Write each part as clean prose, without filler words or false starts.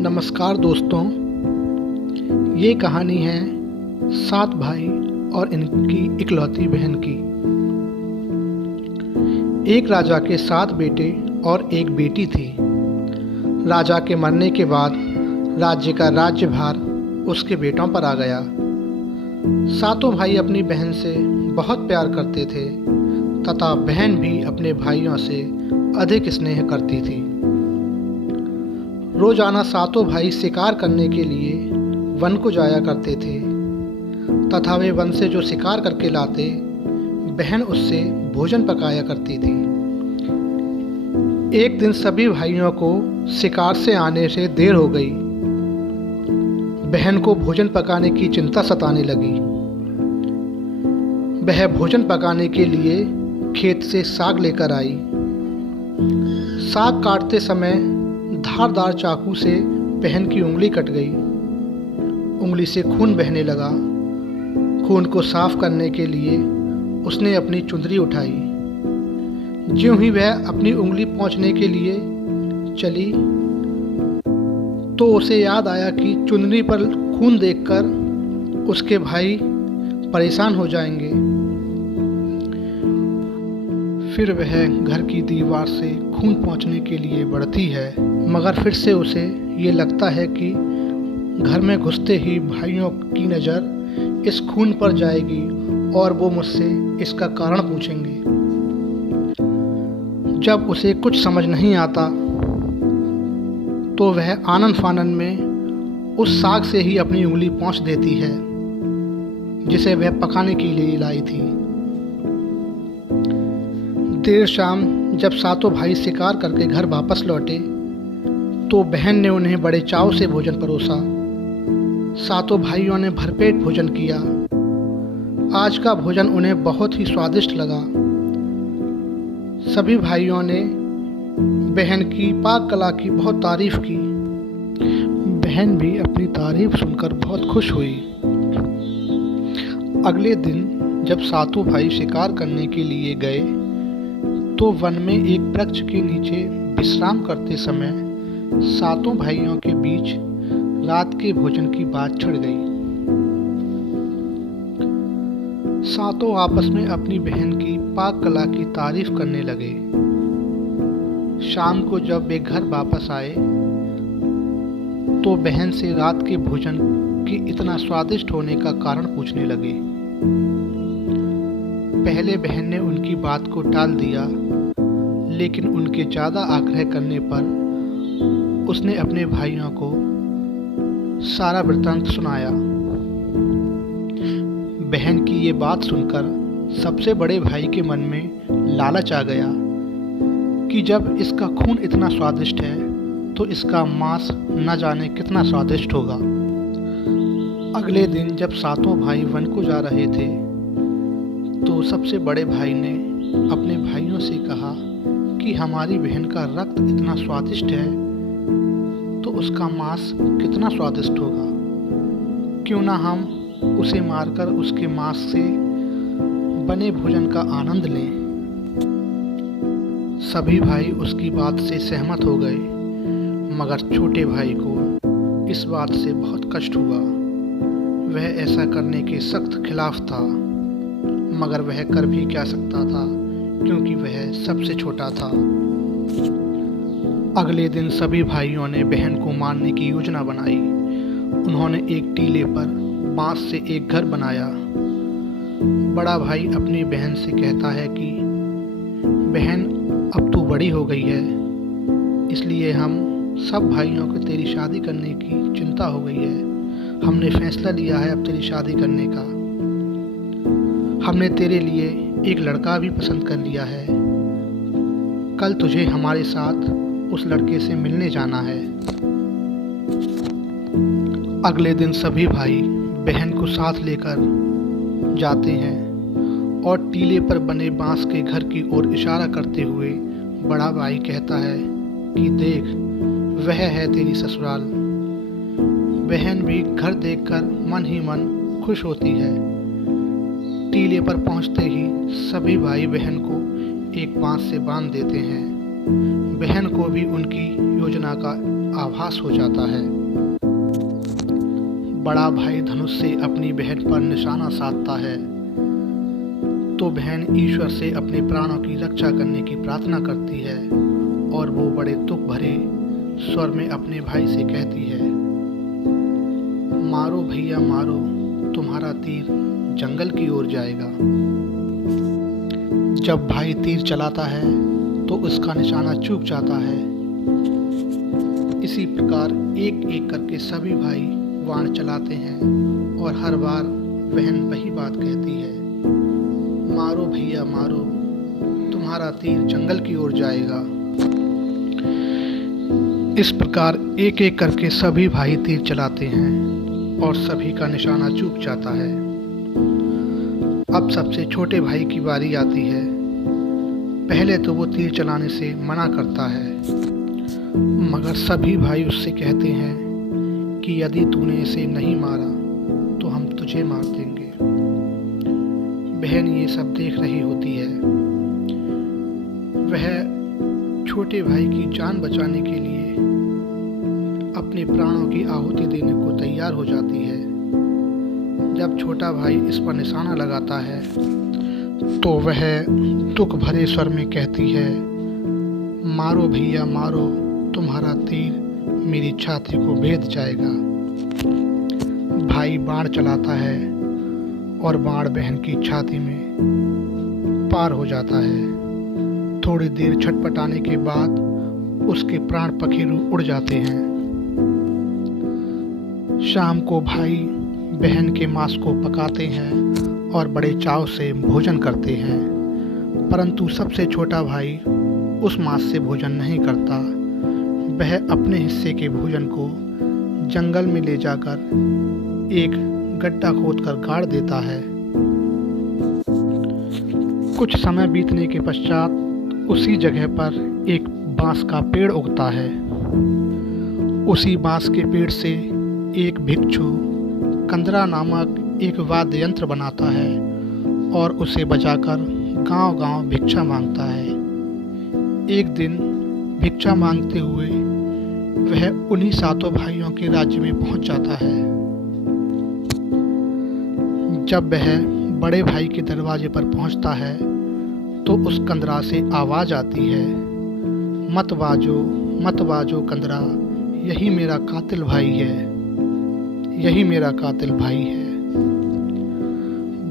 नमस्कार दोस्तों, ये कहानी है 7 भाई और इनकी इकलौती बहन की। एक राजा के 7 बेटे और एक बेटी थी। राजा के मरने के बाद राज्य का राज्यभार उसके बेटों पर आ गया। सातों भाई अपनी बहन से बहुत प्यार करते थे तथा बहन भी अपने भाइयों से अधिक स्नेह करती थी। रोजाना सातों भाई शिकार करने के लिए वन को जाया करते थे तथा वे वन से जो शिकार करके लाते, बहन उससे भोजन पकाया करती थी। एक दिन सभी भाइयों को शिकार से आने से देर हो गई। बहन को भोजन पकाने की चिंता सताने लगी। वह भोजन पकाने के लिए खेत से साग लेकर आई। साग काटते समय धारदार चाकू से बहन की उंगली कट गई। उंगली से खून बहने लगा। खून को साफ करने के लिए उसने अपनी चुंदरी उठाई। ज्यों ही वह अपनी उंगली पोंछने के लिए चली तो उसे याद आया कि चुंदरी पर खून देखकर उसके भाई परेशान हो जाएंगे। फिर वह घर की दीवार से खून पोंछने के लिए बढ़ती है, मगर फिर से उसे ये लगता है कि घर में घुसते ही भाइयों की नज़र इस खून पर जाएगी और वो मुझसे इसका कारण पूछेंगे। जब उसे कुछ समझ नहीं आता तो वह आनन फानन में उस साग से ही अपनी उंगली पोंछ देती है जिसे वह पकाने के लिए लाई थी। देर शाम जब सातों भाई शिकार करके घर वापस लौटे तो बहन ने उन्हें बड़े चाव से भोजन परोसा। सातों भाइयों ने भरपेट भोजन किया। आज का भोजन उन्हें बहुत ही स्वादिष्ट लगा। सभी भाइयों ने बहन की पाक कला की बहुत तारीफ की। बहन भी अपनी तारीफ सुनकर बहुत खुश हुई। अगले दिन जब सातों भाई शिकार करने के लिए गए तो वन में एक वृक्ष के नीचे विश्राम करते समय सातों भाइयों के बीच रात के भोजन की बात छिड़ गई। सातों आपस में अपनी बहन की पाक कला की तारीफ करने लगे। शाम को जब वे घर वापस आए तो बहन से रात के भोजन के इतना स्वादिष्ट होने का कारण पूछने लगे। पहले बहन ने उनकी बात को टाल दिया, लेकिन उनके ज़्यादा आग्रह करने पर उसने अपने भाइयों को सारा वृत्तांत सुनाया। बहन की ये बात सुनकर सबसे बड़े भाई के मन में लालच आ गया कि जब इसका खून इतना स्वादिष्ट है तो इसका मांस न जाने कितना स्वादिष्ट होगा। अगले दिन जब सातों भाई वन को जा रहे थे तो सबसे बड़े भाई ने अपने भाइयों से कहा कि हमारी बहन का रक्त इतना स्वादिष्ट है तो उसका मांस कितना स्वादिष्ट होगा। क्यों ना हम उसे मारकर उसके मांस से बने भोजन का आनंद लें। सभी भाई उसकी बात से सहमत हो गए, मगर छोटे भाई को इस बात से बहुत कष्ट हुआ। वह ऐसा करने के सख्त खिलाफ था, मगर वह कर भी क्या सकता था क्योंकि वह सबसे छोटा था। अगले दिन सभी भाइयों ने बहन को मारने की योजना बनाई। उन्होंने एक टीले पर बांस से एक घर बनाया। बड़ा भाई अपनी बहन से कहता है कि बहन, अब तू बड़ी हो गई है, इसलिए हम सब भाइयों को तेरी शादी करने की चिंता हो गई है। हमने फैसला लिया है अब तेरी शादी करने का। हमने तेरे लिए एक लड़का भी पसंद कर लिया है। कल तुझे हमारे साथ उस लड़के से मिलने जाना है। अगले दिन सभी भाई बहन को साथ लेकर जाते हैं और टीले पर बने बांस के घर की ओर इशारा करते हुए बड़ा भाई कहता है कि देख, वह है तेरी ससुराल। बहन भी घर देखकर मन ही मन खुश होती है। टीले पर पहुंचते ही सभी भाई बहन को एक बांस से बांध देते हैं। बहन को भी उनकी योजना का आभास हो जाता है। बड़ा भाई धनुष से अपनी बहन पर निशाना साधता है तो बहन ईश्वर से अपने प्राणों की रक्षा करने की प्रार्थना करती है और वो बड़े दुख भरे स्वर में अपने भाई से कहती है, मारो भैया मारो, तुम्हारा तीर जंगल की ओर जाएगा। जब भाई तीर चलाता है तो उसका निशाना चूक जाता है। इसी प्रकार एक एक करके सभी भाई बाण चलाते हैं और हर बार बहन वही बात कहती है, मारो भैया मारो, तुम्हारा तीर जंगल की ओर जाएगा। इस प्रकार एक एक करके सभी भाई तीर चलाते हैं और सभी का निशाना चूक जाता है। अब सबसे छोटे भाई की बारी आती है। पहले तो वो तीर चलाने से मना करता है, मगर सभी भाई उससे कहते हैं कि यदि तूने इसे नहीं मारा तो हम तुझे मार देंगे। बहन ये सब देख रही होती है। वह छोटे भाई की जान बचाने के लिए अपने प्राणों की आहुति देने को तैयार हो जाती है। जब छोटा भाई इस पर निशाना लगाता है तो वह दुख भरे स्वर में कहती है, मारो भैया मारो, तुम्हारा तीर मेरी छाती को भेद जाएगा। भाई बाण चलाता है और बाण बहन की छाती में पार हो जाता है। थोड़ी देर छटपटाने के बाद उसके प्राण पखेरु उड़ जाते हैं। शाम को भाई बहन के मांस को पकाते हैं और बड़े चाव से भोजन करते हैं, परंतु सबसे छोटा भाई उस मांस से भोजन नहीं करता। वह अपने हिस्से के भोजन को जंगल में ले जाकर एक गड्ढा खोदकर गाड़ देता है। कुछ समय बीतने के पश्चात उसी जगह पर एक बांस का पेड़ उगता है। उसी बांस के पेड़ से एक भिक्षु कंदरा नामक एक वाद्य यंत्र बनाता है और उसे बजाकर गांव-गांव भिक्षा मांगता है। एक दिन भिक्षा मांगते हुए वह उन्हीं सातों भाइयों के राज्य में पहुंच जाता है। जब वह बड़े भाई के दरवाजे पर पहुंचता है तो उस कंदरा से आवाज आती है, मत बाजो कंदरा, यही मेरा कातिल भाई है, यही मेरा कातिल भाई है।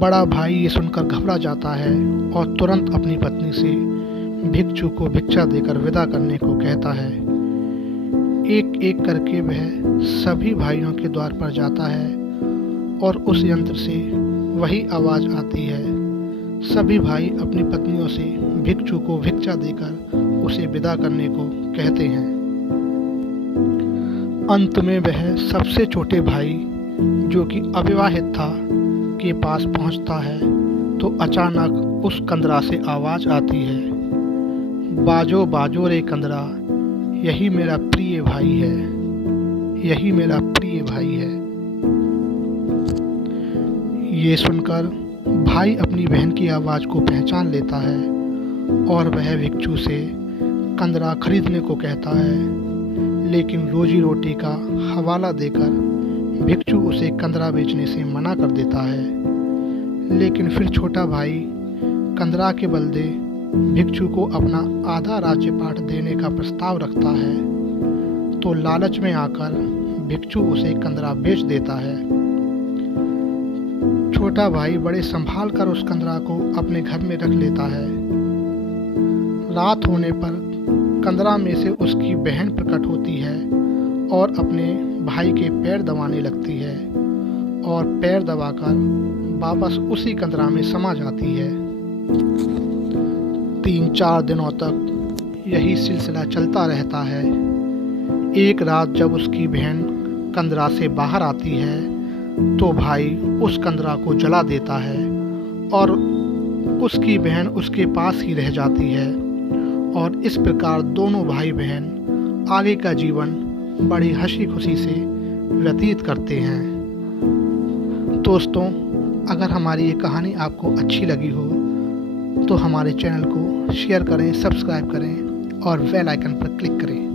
बड़ा भाई ये सुनकर घबरा जाता है और तुरंत अपनी पत्नी से भिक्षु को भिक्षा देकर विदा करने को कहता है। एक एक करके वह सभी भाइयों के द्वार पर जाता है और उस यंत्र से वही आवाज आती है। सभी भाई अपनी पत्नियों से भिक्षु को भिक्षा देकर उसे विदा करने को कहते हैं। अंत में वह सबसे छोटे भाई, जो कि अविवाहित था, के पास पहुंचता है तो अचानक उस कंदरा से आवाज आती है, बाजो बाजो रे कंदरा, यही मेरा प्रिय भाई है, यही मेरा प्रिय भाई है। ये सुनकर भाई अपनी बहन की आवाज़ को पहचान लेता है और वह भिक्षु से कंदरा खरीदने को कहता है, लेकिन रोजी रोटी का हवाला देकर भिक्षु उसे कंदरा बेचने से मना कर देता है। लेकिन फिर छोटा भाई कंदरा के बदले भिक्षु को अपना आधा राज्यपाट देने का प्रस्ताव रखता है, तो लालच में आकर भिक्षु उसे कंदरा बेच देता है। छोटा भाई बड़े संभाल कर उस कंदरा को अपने घर में रख लेता है। रात होने पर कंदरा में से उसकी बहन प्रकट होती है और अपने भाई के पैर दबाने लगती है और पैर दबाकर वापस उसी कंदरा में समा जाती है। 3-4 दिनों तक यही सिलसिला चलता रहता है। एक रात जब उसकी बहन कंदरा से बाहर आती है तो भाई उस कंदरा को जला देता है और उसकी बहन उसके पास ही रह जाती है और इस प्रकार दोनों भाई बहन आगे का जीवन बड़ी हंसी खुशी से व्यतीत करते हैं। दोस्तों, अगर हमारी ये कहानी आपको अच्छी लगी हो तो हमारे चैनल को शेयर करें, सब्सक्राइब करें और बेल आइकन पर क्लिक करें।